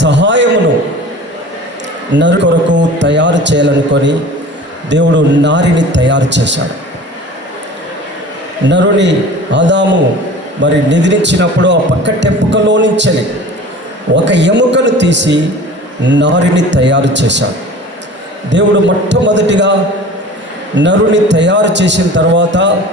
సహాయమును నరు కొరకు తయారు చేయాలనుకొని దేవుడు నారిని తయారు చేశాడు. నరుని ఆదాము మరి నిద్రించినప్పుడు ఆ పక్క టెంపుకలో నుంచి ఒక ఎముకను తీసి నారిని తయారు చేశాడు. దేవుడు మొట్టమొదటిగా నరుని తయారు చేసిన తర్వాత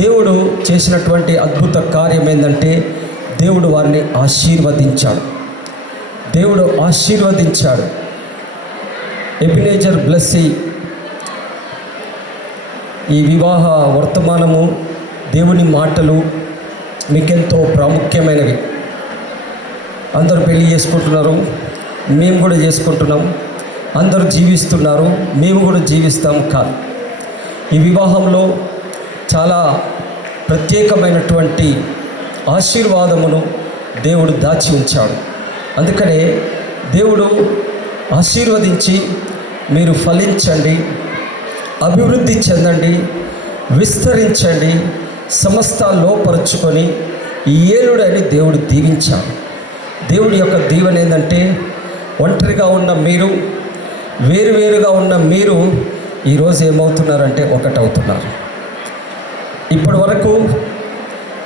దేవుడు చేసినటువంటి అద్భుత కార్యం ఏంటంటే దేవుడు వారిని ఆశీర్వదించాడు. దేవుడు ఆశీర్వదించాడు. ఎబినేజర్ బ్లెస్సి. ఈ వివాహ వర్తమానము దేవుని మాటలు మీకెంతో ప్రాముఖ్యమైనవి అందరూ పెళ్ళి చేసుకుంటున్నారు మేము కూడా చేసుకుంటున్నాం. అందరూ జీవిస్తున్నారు మేము కూడా జీవిస్తాం కాదు. ఈ వివాహంలో చాలా ప్రత్యేకమైనటువంటి ఆశీర్వాదమును దేవుడు దాచి ఉంచాడు. అందుకనే దేవుడు ఆశీర్వదించి మీరు ఫలించండి అభివృద్ధి చెందండి విస్తరించండి సమస్త లోపరుచుకొని ఏలుడని దేవుడు దీవించాడు. దేవుడి యొక్క దీవెన ఏంటంటే ఒంటరిగా ఉన్న మీరు వేరువేరుగా ఉన్న మీరు ఈరోజు ఏమవుతున్నారంటే ఒకటవుతున్నారు. ఇప్పటి వరకు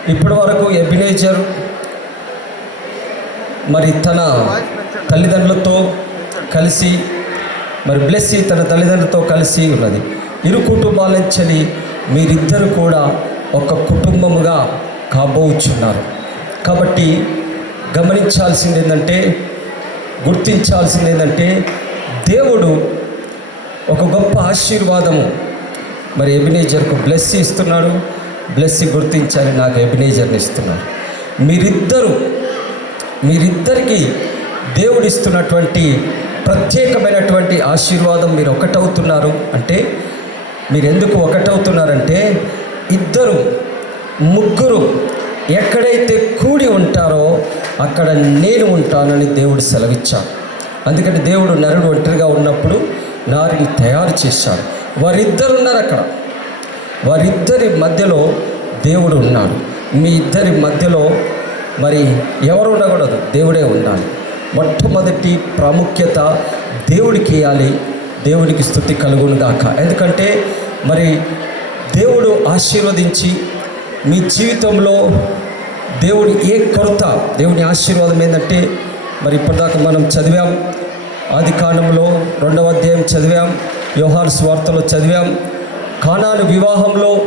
ఇప్పటి వరకు ఎబినేజర్ మరి తన తల్లిదండ్రులతో కలిసి మరి బ్లెస్సి తన తల్లిదండ్రులతో కలిసి ఉన్నది. ఇరు కుటుంబాల మీరిద్దరు కూడా ఒక కుటుంబముగా కాబోచున్నారు. కాబట్టి గమనించాల్సింది ఏంటంటే గుర్తించాల్సింది ఏంటంటే దేవుడు ఒక గొప్ప ఆశీర్వాదము మరి ఎబినేజర్కు బ్లెస్ ఇస్తున్నాడు. బ్లెస్ గుర్తించాలి నాకు ఎబినేజర్ని ఇస్తున్నారు. మీరిద్దరూ మీరిద్దరికీ దేవుడిస్తున్నటువంటి ప్రత్యేకమైనటువంటి ఆశీర్వాదం మీరు ఒకటవుతున్నారు. అంటే మీరు ఎందుకు ఒకటవుతున్నారంటే ఇద్దరు ముగ్గురు ఎక్కడైతే కూడి ఉంటారో అక్కడ నేను ఉంటానని దేవుడు సెలవిచ్చా అందుకని దేవుడు నరుడు ఒంటరిగా ఉన్నప్పుడు నారిని తయారు చేశాడు. వారిద్దరున్నారు అక్కడ. వారిద్దరి మధ్యలో దేవుడు ఉన్నాడు. మీ ఇద్దరి మధ్యలో మరి ఎవరు ఉండకూడదు దేవుడే ఉండాలి. మొట్టమొదటి ప్రాముఖ్యత దేవుడికి ఇవ్వాలి దేవుడికి స్థుతి కలుగును గాక. ఎందుకంటే మరి దేవుడు ఆశీర్వదించి మీ జీవితంలో దేవుడి ఏ కొరత దేవుని ఆశీర్వాదం ఏంటంటే మరి ఇప్పటిదాకా మనం చదివాం ఆది కాండంలో రెండవ అధ్యాయం చదివాం వ్యవహార స్వార్థలో చదివాం కానాను వివాహంలో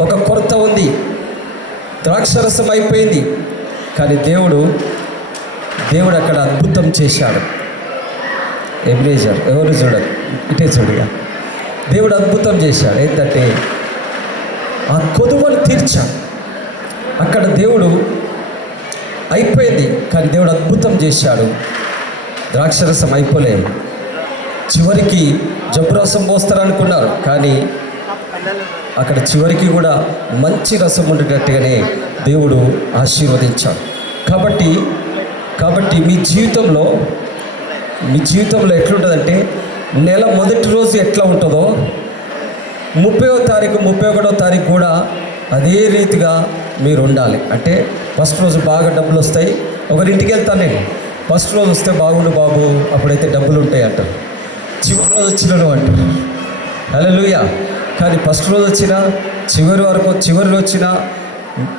ఒక కొరత ఉంది. ద్రాక్షరసం అయిపోయింది కానీ దేవుడు దేవుడు అక్కడ అద్భుతం చేశాడు. ఎబ్రేజర్ ఎవరు చూడదు ఇటే చూడగా దేవుడు అద్భుతం చేశాడు. ఏంటంటే ఆ కొదువను తీర్చాడు. అక్కడ దేవుడు అయిపోయింది. కానీ దేవుడు అద్భుతం చేశాడు. ద్రాక్షరసం అయిపోలేదు చివరికి జబ్బు జబ్బురసం పోస్తారనుకున్నారు. కానీ అక్కడ చివరికి కూడా మంచి రసం ఉండేటట్టుగానే దేవుడు ఆశీర్వదించాడు. కాబట్టి కాబట్టి మీ జీవితంలో మీ జీవితంలో ఎట్లుంటుందంటే నెల మొదటి రోజు ఎట్లా ఉంటుందో ముప్పైవ తారీఖు ముప్పై ఒకటో తారీఖు కూడా అదే రీతిగా మీరు ఉండాలి. అంటే ఫస్ట్ రోజు బాగా డబ్బులు వస్తాయి ఒకరింటికి వెళ్తాను నేను. ఫస్ట్ రోజు వస్తే బాగుండు బాబు అప్పుడైతే డబ్బులు ఉంటాయి అంటారు చివరి రోజు వచ్చినాను అంటారు లూయ కానీ ఫస్ట్ రోజు వచ్చిన చివరి వరకు చివరి వచ్చిన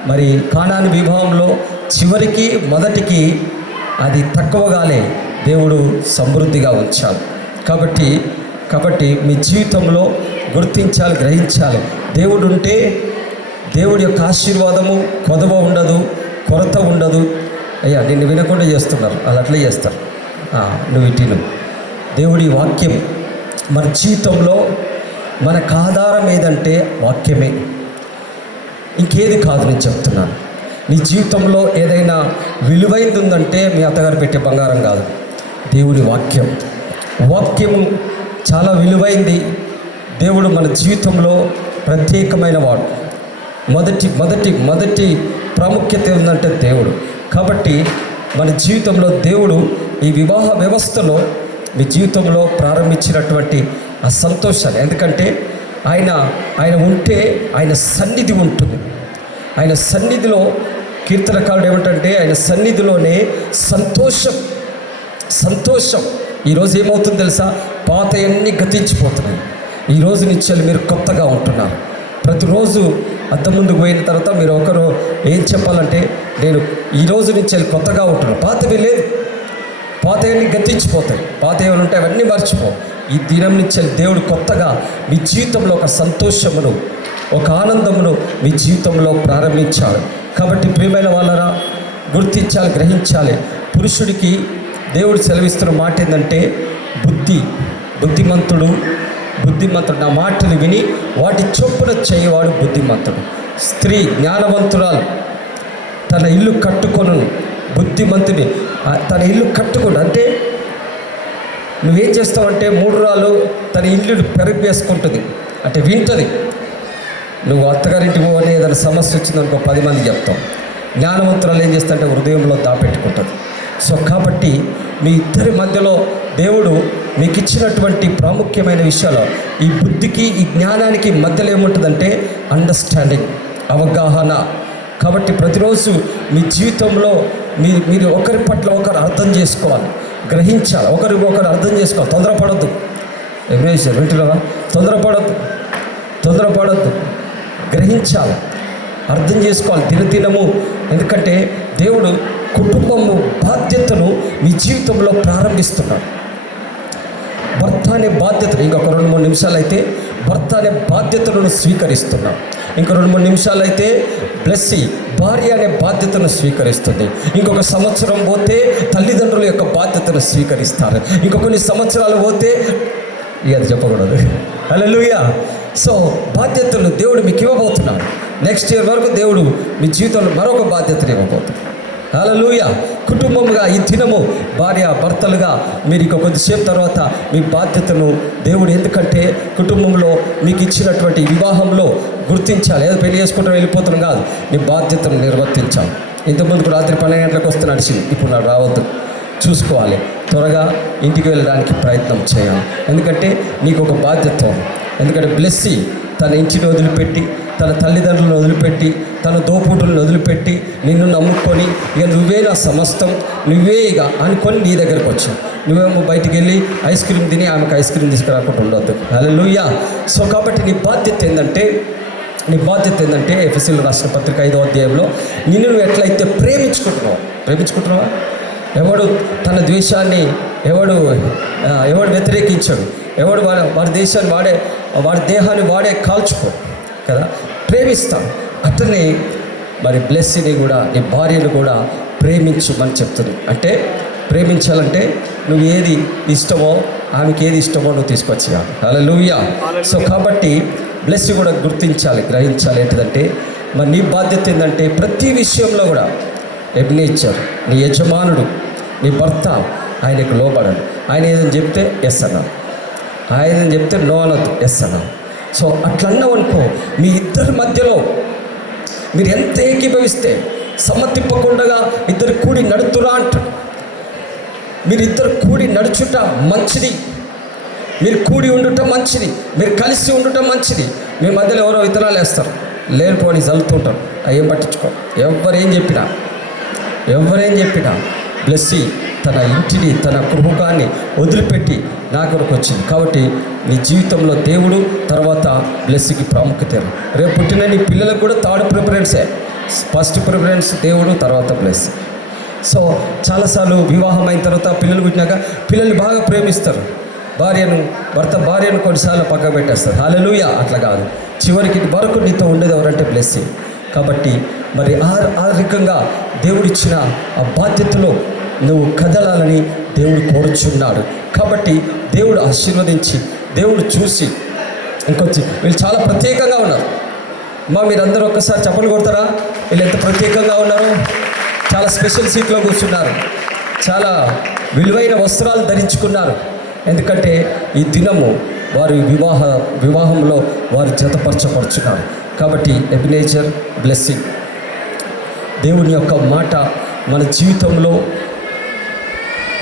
మరి కానాని విభవంలో చివరికి మొదటికి అది తక్కువగానే దేవుడు సమృద్ధిగా ఉంచాలి కాబట్టి కాబట్టి మీ జీవితంలో గుర్తించాలి గ్రహించాలి. దేవుడు ఉంటే దేవుడి యొక్క ఆశీర్వాదము కొదవ ఉండదు కొరత ఉండదు. అయ్యా నిన్ను వినకుండా చేస్తున్నారు. వాళ్ళు అట్లే చేస్తారు. ఆ, నువ్వు దేవుడి వాక్యం మన జీవితంలో మనకు ఆధారం ఏదంటే వాక్యమే. ఇంకేది కాదు నేను చెప్తున్నాను. నీ జీవితంలో ఏదైనా విలువైంది ఉందంటే మీ అత్తగారు పెట్టే బంగారం కాదు. దేవుడి వాక్యం. వాక్యం చాలా విలువైంది. దేవుడు మన జీవితంలో ప్రత్యేకమైన వాడు. మొదటి మొదటి మొదటి ప్రాముఖ్యత ఉందంటే దేవుడు. కాబట్టి మన జీవితంలో దేవుడు ఈ వివాహ వ్యవస్థలో మీ జీవితంలో ప్రారంభించినటువంటి ఆ సంతోషాన్ని. ఎందుకంటే ఆయన ఆయన ఉంటే ఆయన సన్నిధి ఉంటుంది. ఆయన సన్నిధిలో కీర్తనకారుడు ఏమిటంటే ఆయన సన్నిధిలోనే సంతోషం సంతోషం. ఈరోజు ఏమవుతుంది తెలుసా? పాత అన్నీ గతించిపోతున్నాయి. ఈ రోజు నుంచి మీరు కొత్తగా ఉంటున్నారు. ప్రతిరోజు అద్దం ముందుకు పోయిన తర్వాత మీరు ఒకరు ఏం చెప్పాలంటే నేను ఈ రోజు నుంచి కొత్తగా ఉంటున్నాను పాతవి లేదు పాతవన్నీ గతించిపోతాయి పాత ఉంటే అవన్నీ మర్చిపో ఈ దినం నుంచి దేవుడు కొత్తగా మీ జీవితంలో ఒక సంతోషమును ఒక ఆనందమును మీ జీవితంలో ప్రారంభించాడు. కాబట్టి ప్రియమైన వాళ్ళరా గుర్తించాలి గ్రహించాలి. పురుషుడికి దేవుడు సెలవిస్తున్న మాట ఏంటంటే బుద్ధి బుద్ధిమంతుడు బుద్ధిమంతుడు నా మాటలు విని వాటి చొప్పున చేయవాడు బుద్ధిమంతుడు. స్త్రీ జ్ఞానవంతురాలు తన ఇల్లు కట్టుకొను బుద్ధిమంతుని తన ఇల్లు కట్టుకోడు అంటే నువ్వేం చేస్తావంటే మూడు రాళ్ళు తన ఇల్లు పెరుగు వేసుకుంటుంది అంటే వింటుంది. నువ్వు అత్తగారింటికి పోవని ఏదైనా సమస్య వచ్చిందనుకో పది మంది చెప్తాం. జ్ఞానవంతురాలు ఏం చేస్తుంటే హృదయంలో దాపెట్టుకుంటుంది. సో కాబట్టి మీ ఇద్దరి మధ్యలో దేవుడు మీకు ఇచ్చినటువంటి ప్రాముఖ్యమైన విషయాలు ఈ బుద్ధికి ఈ జ్ఞానానికి మధ్యలో ఏముంటుందంటే అండర్స్టాండింగ్ అవగాహన. కాబట్టి ప్రతిరోజు మీ జీవితంలో మీరు మీరు ఒకరి పట్ల ఒకరు అర్థం చేసుకోవాలి. గ్రహించాలి. ఒకరి ఒకరు అర్థం చేసుకోవాలి. తొందరపడద్దు. ఎవరేసారు వింటున్నావా తొందరపడద్దు. తొందరపడద్దు. గ్రహించాలి. అర్థం చేసుకోవాలి. దినదినము. ఎందుకంటే దేవుడు కుటుంబము బాధ్యతను మీ జీవితంలో ప్రారంభిస్తున్నాడు. భర్త అనే బాధ్యతను ఇంకొక రెండు మూడు నిమిషాలు అయితే భర్త అనే బాధ్యతలను స్వీకరిస్తున్నాం ఇంకా రెండు మూడు నిమిషాలు అయితే బ్లెస్సింగ్ భార్య అనే బాధ్యతను స్వీకరిస్తుంది. ఇంకొక సంవత్సరం పోతే తల్లిదండ్రుల యొక్క బాధ్యతను స్వీకరిస్తారు. ఇంకో కొన్ని సంవత్సరాలు పోతే అది చెప్పకూడదు. లూయా సో బాధ్యతలు దేవుడు మీకు ఇవ్వబోతున్నాడు. నెక్స్ట్ ఇయర్ వరకు దేవుడు మీ జీవితంలో మరొక బాధ్యతను ఇవ్వబోతున్నాడు. హల్లెలూయా కుటుంబముగా ఈ దినము భార్య భర్తలుగా మీరు ఇక కొద్దిసేపు తర్వాత మీ బాధ్యతను దేవుడు ఎందుకంటే కుటుంబంలో మీకు ఇచ్చినటువంటి వివాహంలో గుర్తించాలి. ఏదో పెళ్ళి చేసుకుంటూ వెళ్ళిపోతున్నాం కాదు. మీ బాధ్యతను నిర్వర్తించాలి. ఇంతకుముందుకు రాత్రి పన్నెండు గంటలకు వస్తే నడిచింది ఇప్పుడు నాకు రావద్దు. చూసుకోవాలి. త్వరగా ఇంటికి వెళ్ళడానికి ప్రయత్నం చేయాలి. ఎందుకంటే నీకు ఒక బాధ్యత ఎందుకంటే బ్లెస్సి తన ఇంటిని వదిలిపెట్టి తన తల్లిదండ్రులను వదిలిపెట్టి తన దోపుడులను వదిలిపెట్టి నిన్ను నమ్ముకొని ఇక నువ్వే నా సమస్తం నువ్వే ఇక అనుకొని నీ దగ్గరకు వచ్చావు నువ్వేమో బయటికి వెళ్ళి ఐస్ క్రీమ్ తిని ఆమెకు ఐస్ క్రీమ్ తీసుకురాకుండా ఉండొద్దు. హల్లెలూయా. సో కాబట్టి నీ బాధ్యత ఏంటంటే నీ బాధ్యత ఏంటంటే ఎఫ్ఎస్సీలో రాసిన పత్రిక ఐదో అధ్యాయంలో నిన్ను నువ్వు ఎట్లయితే ప్రేమించుకుంటున్నావు ప్రేమించుకుంటున్నావా? ఎవడు తన ద్వేషాన్ని ఎవడు ఎవడు వ్యతిరేకించాడు ఎవడు వాడి వాడి దేశాన్ని వాడే వాడి దేహాన్ని వాడే కాల్చుకో కదా? ప్రేమిస్తాం అట్లనే మరి బ్లెస్సిని కూడా నీ భార్యను కూడా ప్రేమించమని చెప్తుంది. అంటే ప్రేమించాలంటే నువ్వు ఏది ఇష్టమో ఆమెకి ఏది ఇష్టమో నువ్వు తీసుకొచ్చేయాలి అలా లూయా సో కాబట్టి బ్లెస్ కూడా గుర్తించాలి గ్రహించాలి. ఏంటిదంటే మరి నీ బాధ్యత ఏంటంటే ప్రతి విషయంలో కూడా ఎబ్నేచర్ నీ యజమానుడు నీ భర్త ఆయనకు లోబడడు. ఆయన ఏదని చెప్తే ఎస్ అన్నా. ఆయన చెప్తే నో అనొద్దు. ఎస్ అన్నా. సో అట్లా అన్నావు అనుకో మీ ఇద్దరి మధ్యలో మీరు ఎంత ఏకీభవిస్తే సమ్మతిప్పకుండా ఇద్దరు కూడి నడుతురా అంటాడు మీరిద్దరు కూడి నడుచుట మంచిది. మీరు కూడి ఉండుట మంచిది. మీరు కలిసి ఉండుట మంచిది. మీ మధ్యలో ఎవరో విత్తనాలు వేస్తారు. లేనిపోని చల్లుతుంటారు అవి ఏం పట్టించుకో. ఎవరేం చెప్పినా? ఎవరేం చెప్పినా? బ్లెస్సింగ్ తన ఇంటిని తన కుటుంబాన్ని వదిలిపెట్టి నా కొరకు వచ్చింది. కాబట్టి నీ జీవితంలో దేవుడు తర్వాత బ్లెస్సింగ్కి ప్రాముఖ్యత రేపు పుట్టిన నీ పిల్లలకు కూడా థర్డ్ ప్రిఫరెన్సే ఫస్ట్ ప్రిఫరెన్స్ దేవుడు తర్వాత బ్లెస్ సో చాలాసార్లు వివాహం అయిన తర్వాత పిల్లలు పుట్టినాక పిల్లల్ని బాగా ప్రేమిస్తారు. భార్యను భర్త భార్యను కొన్నిసార్లు పక్క పెట్టేస్తారు. హాలెలుయా అట్లా కాదు. చివరికి వరకు నీతో ఉండేది ఎవరంటే బ్లెస్సింగ్ కాబట్టి మరి ఆ ఆ రకంగా దేవుడిచ్చిన ఆ బాధ్యతలో నువ్వు కదలాలని దేవుడు కోరుచున్నాడు. కాబట్టి దేవుడు ఆశీర్వదించి దేవుడు చూసి ఇంకొచ్చి. వీళ్ళు చాలా ప్రత్యేకంగా ఉన్నారు. మా మీరందరూ ఒక్కసారి చప్పలు కొడతారా? వీళ్ళు ఎంత ప్రత్యేకంగా ఉన్నారు? చాలా స్పెషల్ సీట్లో కూర్చున్నారు. చాలా విలువైన వస్త్రాలు ధరించుకున్నారు. ఎందుకంటే ఈ దినము వారి వివాహ వివాహంలో వారు జతపరచపరుచున్నారు కాబట్టి ఎబినేచర్ బ్లెస్సింగ్. దేవుని యొక్క మాట మన జీవితంలో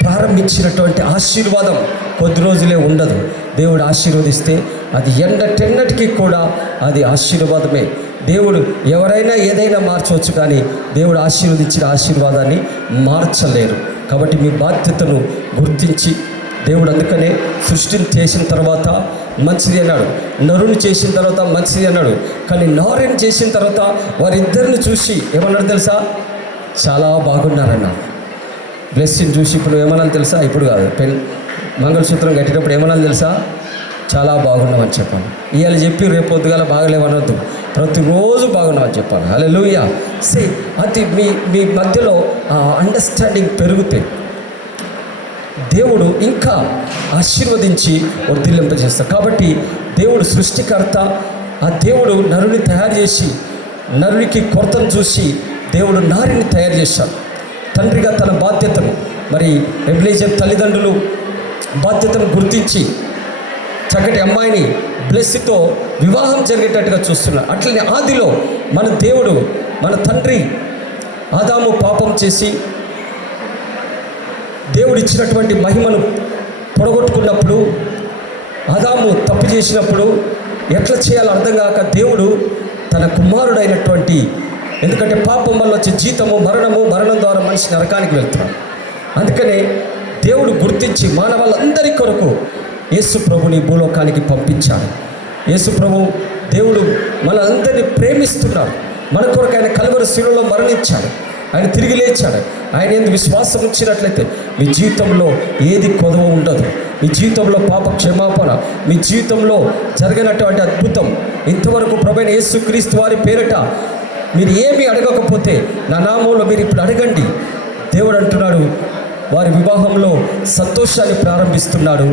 ప్రారంభించినటువంటి ఆశీర్వాదం కొద్ది రోజులే ఉండదు. దేవుడు ఆశీర్వదిస్తే అది ఎండటెన్నటికి కూడా అది ఆశీర్వాదమే. దేవుడు ఎవరైనా ఏదైనా మార్చవచ్చు కానీ దేవుడు ఆశీర్వదించిన ఆశీర్వాదాన్ని మార్చలేరు. కాబట్టి మీ బాధ్యతను గుర్తించి దేవుడు అందుకనే సృష్టిని చేసిన తర్వాత మంచిది అన్నాడు. నరుని చేసిన తర్వాత మంచిది అన్నాడు. కానీ నారిని చేసిన తర్వాత వారిద్దరిని చూసి ఏమన్నాడు తెలుసా? చాలా బాగున్నారన్నాడు బ్లెస్సింగ్ చూసి ఇప్పుడు ఏమన్నా తెలుసా? ఇప్పుడు కాదు. పెళ్ళి మంగళసూత్రం కట్టినప్పుడు ఏమన్నా తెలుసా? చాలా బాగున్నామని చెప్పాను ఇవాళ చెప్పి రేపు పొద్దుగాల బాగలేవనొద్దు. ప్రతిరోజు బాగున్నామని చెప్పాను అలా లూయ సే అది మీ మీ మధ్యలో అండర్స్టాండింగ్ పెరుగుతాయి దేవుడు ఇంకా ఆశీర్వదించి వర్ధిల్లింపజేస్తాడు కాబట్టి దేవుడు సృష్టికర్త ఆ దేవుడు నరుని తయారు చేసి నరునికి కొరతను చూసి దేవుడు నారిని తయారు చేశాడు. తండ్రిగా తన బాధ్యతను మరి ఎబ్లేజర్ తల్లిదండ్రులు బాధ్యతను గుర్తించి చక్కటి అమ్మాయిని బ్లెస్తో వివాహం జరిగేటట్టుగా చూస్తున్నారు. అట్లనే ఆదిలో మన దేవుడు మన తండ్రి ఆదాము పాపం చేసి దేవుడు ఇచ్చినటువంటి మహిమను పొడగొట్టుకున్నప్పుడు ఆదాము తప్పు చేసినప్పుడు ఎట్లా చేయాలో అర్థం కాక దేవుడు తన కుమారుడైనటువంటి ఎందుకంటే పాపం వల్ల వచ్చే జీతము మరణము మరణం ద్వారా మనిషి నరకానికి వెళ్తున్నాడు. అందుకనే దేవుడు గుర్తించి మానవాళ్ళందరి కొరకు యేసు ప్రభుని భూలోకానికి పంపించాడు. యేసు ప్రభు దేవుడు మనందరినీ ప్రేమిస్తున్నాడు. మన కొరకు ఆయన కలువరి శిలువలో మరణించాడు. ఆయన తిరిగి లేచాడు. ఆయన ఎందుకు విశ్వాసం ఉంచినట్లయితే మీ జీవితంలో ఏది కొదవ ఉండదు. మీ జీవితంలో పాప క్షమాపణ మీ జీవితంలో జరిగినటువంటి అద్భుతం. ఇంతవరకు ప్రభైన యేసుక్రీస్తు వారి పేరిట మీరు ఏమీ అడగకపోతే నా నామంలో మీరు ఇప్పుడు అడగండి. దేవుడు అంటున్నాడు వారి వివాహంలో సంతోషాన్ని ప్రారంభిస్తున్నాడు.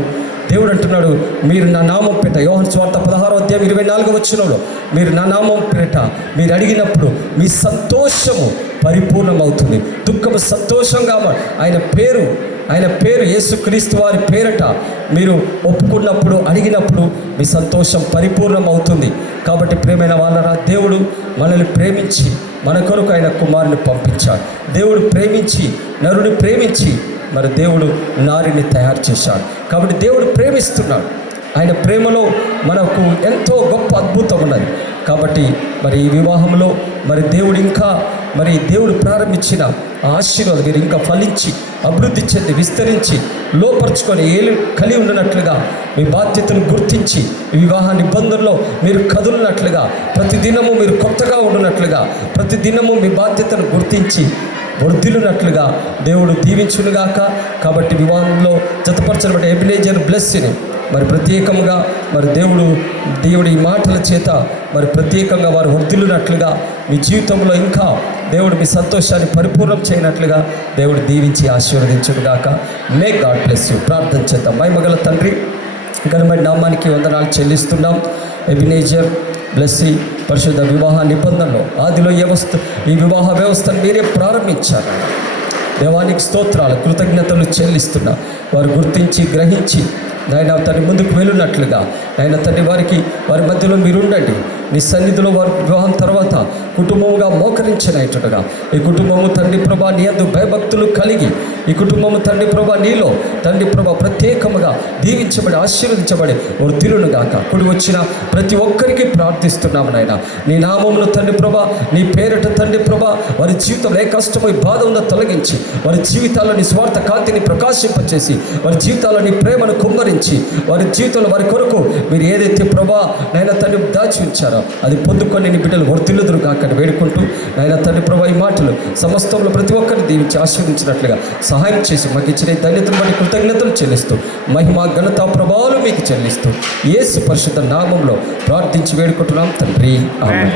దేవుడు అంటున్నాడు మీరు నా నామం పేట యోహన్ స్వార్థ పదహారో అధ్యాయం ఇరవై నాలుగు వచ్చినప్పుడు మీరు నా నామం పేట మీరు అడిగినప్పుడు మీ సంతోషము పరిపూర్ణమవుతుంది. దుఃఖము సంతోషంగా ఆయన పేరు ఆయన పేరు యేసుక్రీస్తు వారి పేరట మీరు ఒప్పుకున్నప్పుడు అడిగినప్పుడు మీ సంతోషం పరిపూర్ణమవుతుంది. కాబట్టి ప్రేమైన వాళ్ళరా దేవుడు మనల్ని ప్రేమించి మన కొరకు ఆయన కుమారుని పంపించాడు. దేవుడు ప్రేమించి నరుని ప్రేమించి మరి దేవుడు నారిని తయారు చేశాడు. కాబట్టి దేవుడు ప్రేమిస్తున్నాడు. ఆయన ప్రేమలో మనకు ఎంతో గొప్ప అద్భుతం ఉన్నది కాబట్టి మరి ఈ వివాహంలో మరి దేవుడు ఇంకా మరి దేవుడు ప్రారంభించిన ఆశీర్వాదం మీరు ఇంకా ఫలించి అభివృద్ధి చెంది విస్తరించి లోపరుచుకొని ఏలు కలిగి ఉన్నట్లుగా మీ బాధ్యతను గుర్తించి మీ వివాహ నిబంధనలో మీరు కదులున్నట్లుగా ప్రతిదినము మీరు కొత్తగా ఉండున్నట్లుగా ప్రతిదినము మీ బాధ్యతను గుర్తించి వర్ధిల్లునట్లుగా దేవుడు దీవించునుగాక. కాబట్టి వివాహంలో జతపరచబడే ఎబిలేజర్ బ్లెస్ని మరి ప్రత్యేకంగా మరి దేవుడు దేవుడి మాటల చేత మరి ప్రత్యేకంగా వారు వర్ధిల్లునట్లుగా మీ జీవితంలో ఇంకా దేవుడు మీ సంతోషాన్ని పరిపూర్ణం చేయనట్లుగా దేవుడు దీవించి ఆశీర్వదించుగాక మే గాడ్ బ్లెస్ యూ ప్రార్థన చేద్దాం. మహిమగల తండ్రి గణమైన నామానికి వందనాలు చెల్లిస్తున్నాం. ఎబినేజర్ బ్లెస్సి పరిశుద్ధ వివాహ నిబంధనలో ఆదిలో వ్యవస్థ ఈ వివాహ వ్యవస్థను మీరే ప్రారంభించారు. దేవానికి స్తోత్రాలు కృతజ్ఞతలు చెల్లిస్తున్నా. వారు గుర్తించి గ్రహించి నాయన తన ముందుకు వెళ్ళినట్లుగా నాయన తండ్రి వారికి వారి మధ్యలో మీరుండండి. నీ సన్నిధిలో వారి వివాహం తర్వాత కుటుంబముగా మోకరించినట్టుగా ఈ కుటుంబము తండ్రి ప్రభా నీ అందు భయభక్తులు కలిగి ఈ కుటుంబము తండ్రి ప్రభా నీలో తండ్రి ప్రభా ప్రత్యేకముగా దీవించబడి ఆశీర్వదించబడి వృద్ధులను గాక. కుడి వచ్చిన ప్రతి ఒక్కరికి ప్రార్థిస్తున్నాము నాయన. నీ నామమును తండ్రి ప్రభా నీ పేరిట తండ్రి ప్రభా వారి జీవితంలో ఏ కష్టమై బాధ ఉందో తొలగించి వారి జీవితాల్లో నీ స్వార్థ కాంతిని ప్రకాశింపచేసి వారి జీవితాల్లో నీ ప్రేమను కుమ్మరించి వారి జీవితంలో వారి కొరకు మీరు ఏదైతే ప్రభా నైనా తండ్రి దాచి ఉంచారో అది పొందుకొని నీ బిడ్డలు వర్తిల్లుదురు కాకని వేడుకుంటూ నాయన తండ్రి ప్రభా ఈ మాటలు సమస్తంలో ప్రతి ఒక్కరిని దీవించి ఆశీర్వదించినట్లుగా సహాయం చేసి మాకు ఇచ్చిన ధన్యతను బట్టి కృతజ్ఞతలు చెల్లిస్తూ మహిమ ఘనత ప్రభావాలు మీకు చెల్లిస్తూ యేసు పరిశుద్ధ నామంలో ప్రార్థించి వేడుకుంటున్నాం తండ్రి. ఆమె